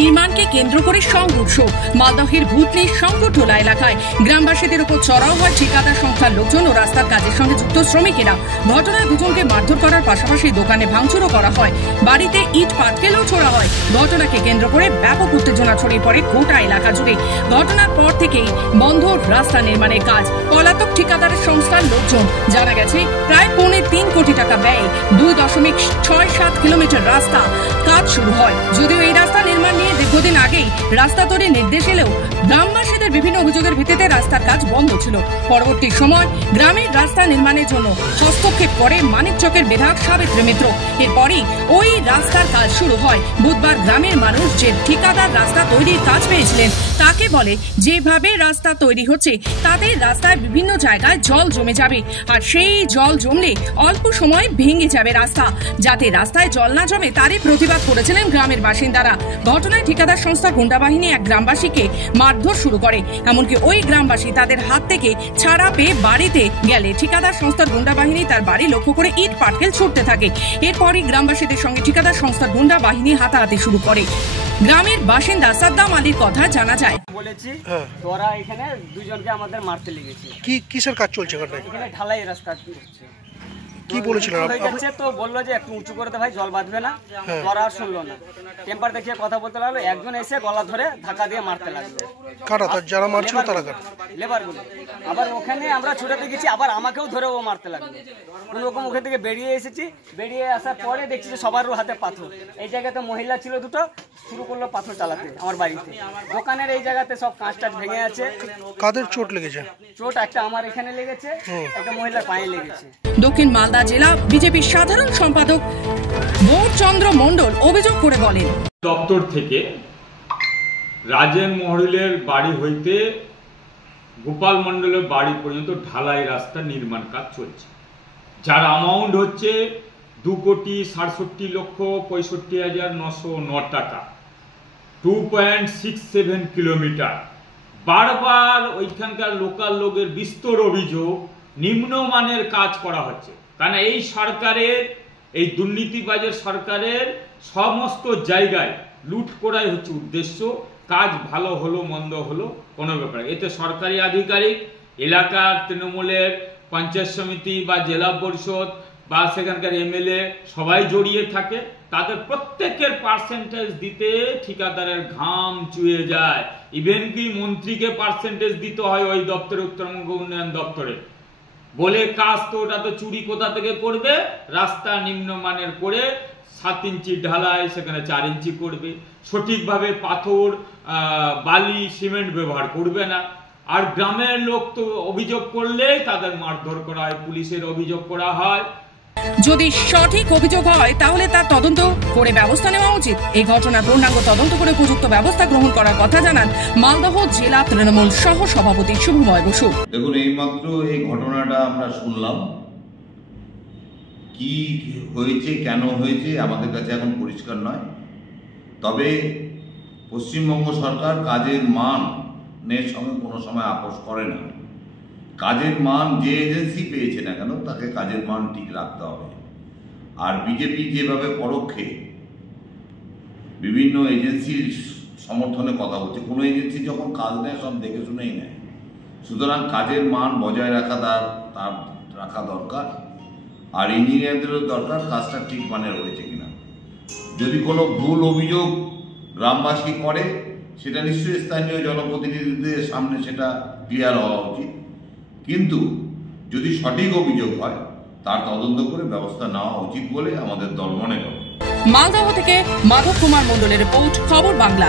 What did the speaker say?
নির্মাণকে কেন্দ্র করে সংঘর্ষ। মালদহের ভূতনির শঙ্করটোলা এলাকায় গ্রামবাসীদের উপর চড়াও হয় ঠিকাদার সংস্থার লোকজন ও রাস্তার কাজের সঙ্গে যুক্ত শ্রমিকেরা। ঘটনায় দুজনকে মারধর করার পাশাপাশি দোকানে ভাঙচুরও করা হয়, বাড়িতে ইট পাটকেলও ছোড়া হয়। ঘটনাকে কেন্দ্র করে ব্যাপক উত্তেজনা ছড়িয়ে পড়ে গোটা এলাকা জুড়ে। ঘটনার পর থেকেই বন্ধ রাস্তা নির্মাণের কাজ। পলাতক ঠিকাদারের সংস্থার লোকজন, জানা গেছে প্রায় 3.25 কোটি টাকা ব্যয়ে 2.67 কিলোমিটার রাস্তা কাজ শুরু হয়। যদিও এই রাস্তা নির্মাণ নিয়ে দীর্ঘদিন আগেই রাস্তা তৈরির নির্দেশ এলেও গ্রামবাসীদের বিভিন্ন অভিযোগের ভিত্তিতে রাস্তার কাজ বন্ধ ছিল। পরবর্তী সময় গ্রামের রাস্তা নির্মাণের জন্য হস্তক্ষেপ করে মানিকচকের বিধায়ক সাবিত্রী মিত্র। এরপরই ওই রাস্তার কাজ শুরু হয়। বুধবার গ্রামের মানুষ যে ঠিকাদার রাস্তা তৈরির কাজ পেয়েছিলেন তাকে বলে, যেভাবে রাস্তা তৈরি হচ্ছে তাতে রাস্তায় বিভিন্ন জায়গায় জল জমে যাবে, আর সেই জল জমলে অল্প সময় ভেঙে যাবে রাস্তা। যাতে রাস্তায় জল না জমে তারই প্রতিবাদ করেছিলেন গ্রামের বাসিন্দারা। ঘটনায় ঠিকাদার সংস্থা গুন্ডা বাহিনী এক গ্রামবাসীকে মারধর শুরু করে। এমনকি ওই গ্রামবাসী তাদের হাত থেকে ছাড়া পেয়ে বাড়িতে গেলে ঠিকাদার সংস্থার গুন্ডা বাহিনী তার বাড়ি লক্ষ্য করে ইট পাটকেল ছুটতে থাকে। এরপরই গ্রামবাসীদের সঙ্গে ঠিকাদার সংস্থার গুন্ডা বাহিনী হাতাহাতি শুরু করে। গ্রামের বাসিন্দা সাদ্দাম আলীর কথা জানা যায়। বলেছি তোরা এখানে দুজনকে আমাদের মারতে লেগেছে। কি কিসের কাজ চলছে এখানে ঢালাই রাস্তা হচ্ছে। কি বলেছিলেন? তো বললো যে একটু উঁচু করে দে ভাই, জল বাঁধবে না। তোরা আর শুনলো না, টেম্পার দেখিয়ে কথা বলতে লাগলো। একজন এসে গলা ধরে ধাক্কা দিয়ে মারতে লাগলো। কারা? যারা মারছিল তারা কারা? লেবার গুলো। আবার ওখানে আমরা ছুটাতে গেছি, আবার আমাকেও ধরে ও মারতে লাগলো। কোন রকম ওখান থেকে বেরিয়ে এসেছি। বেরিয়ে আসার পরে দেখছি যে সবার হাতে পাথর। এই জায়গাতে মহিলা ছিল দুটো, শুরু করলো পাথর চালাতে আমার বাড়িতে। দোকানের এই জায়গাতে সব কাঁচটা ভেঙে আছে। কাদের চোট লেগেছে? চোট একটা আমার এখানে লেগেছে, একটা মহিলার পায়ে লেগেছে। দক্ষিণ মালদা জেলা বিজেপির সাধারণ সম্পাদক গৌরচন্দ্র মণ্ডল অভিযোগ করে বলেন, দপ্তর থেকে রাজেন মহরিলের বাড়ি হইতে গোপাল মণ্ডলের বাড়ি পর্যন্ত ঢালাই রাস্তা নির্মাণ কাজ চলছে, যার অ্যামাউন্ট হচ্ছে 2,67,65,909 টাকা, 2.67 কিলোমিটার। বারবার ওইখানকার লোকাল লোকের বিস্তর অভিযোগ নিম্নমানের কাজ করা হচ্ছে। কারণ এই সরকারের, এই দুর্নীতিবাজের সরকারের সমস্ত জায়গায় লুট করাই হচ্ছে উদ্দেশ্য। কাজ ভালো হলো মন্দ হলো কোনো ব্যাপার, এতে সরকারি আধিকারিক, এলাকার তৃণমূলের পঞ্চায়েত সমিতি বা জেলা পরিষদ বা সেখানকার এমএলএ সবাই জড়িয়ে থাকে। তাদের প্রত্যেকের পার্সেন্টেজ দিতে ঠিকাদারের ঘাম চুয়ে যায়। ইভেন কি মন্ত্রীকে পার্সেন্টেজ দিতে হয় ওই দপ্তরে, উত্তরবঙ্গ উন্নয়ন দপ্তরে। বলে কাজ তো ওটা তো চুরি কোথা থেকে করবে? রাস্তা নিম্নমানের করে 7 ইঞ্চি ঢালাই, সেখানে 4 ইঞ্চি করবে। সঠিকভাবে পাথর, বালি, সিমেন্ট ব্যবহার করবে না। আর গ্রামের লোক তো অভিযোগ করলে তাদের মারধর করা হয়, পুলিশের অভিযোগ করা হয়। যদি সঠিক অভিযোগ হয় তাহলে তার তদন্ত করে ব্যবস্থা নেওয়া উচিত। এই ঘটনার পূর্ণাঙ্গ তদন্ত করে উপযুক্ত ব্যবস্থা গ্রহণ করার কথা জানান মালদহ জেলা তৃণমূল সহ সভাপতি শুভময় বসু। দেখুন, এইমাত্র এই ঘটনাটা আমরা শুনলাম। কি হয়েছে, কেন হয়েছে আমাদের কাছে এখন পরিষ্কার নয়। তবে পশ্চিমবঙ্গ সরকার কাজের মানের সঙ্গে কোনো সময় আপোষ করে না। কাজের মান যে এজেন্সি পেয়েছে না কেন তাকে কাজের মান ঠিক রাখতে হবে। আর বিজেপি যেভাবে পরোক্ষে বিভিন্ন এজেন্সির সমর্থনে কথা বলছে, কোনো এজেন্সি যখন কাজ নেয় সব দেখে শুনেই নেয়। সুতরাং কাজের মান বজায় তার রাখা দরকার। আর ইঞ্জিনিয়ারদেরও দরকার কাজটা ঠিক মানের হয়েছে কিনা। যদি কোনো ভুল অভিযোগ গ্রামবাসী করে সেটা নিশ্চয়ই স্থানীয় জনপ্রতিনিধিদের সামনে সেটা ক্লিয়ার হওয়া উচিত। কিন্তু যদি সঠিক অভিযোগ হয় তার তদন্ত করে ব্যবস্থা নেওয়া উচিত বলে আমাদের দল মনে করে। মালদহ থেকে মাধব কুমার মণ্ডলের রিপোর্ট, খবর বাংলা।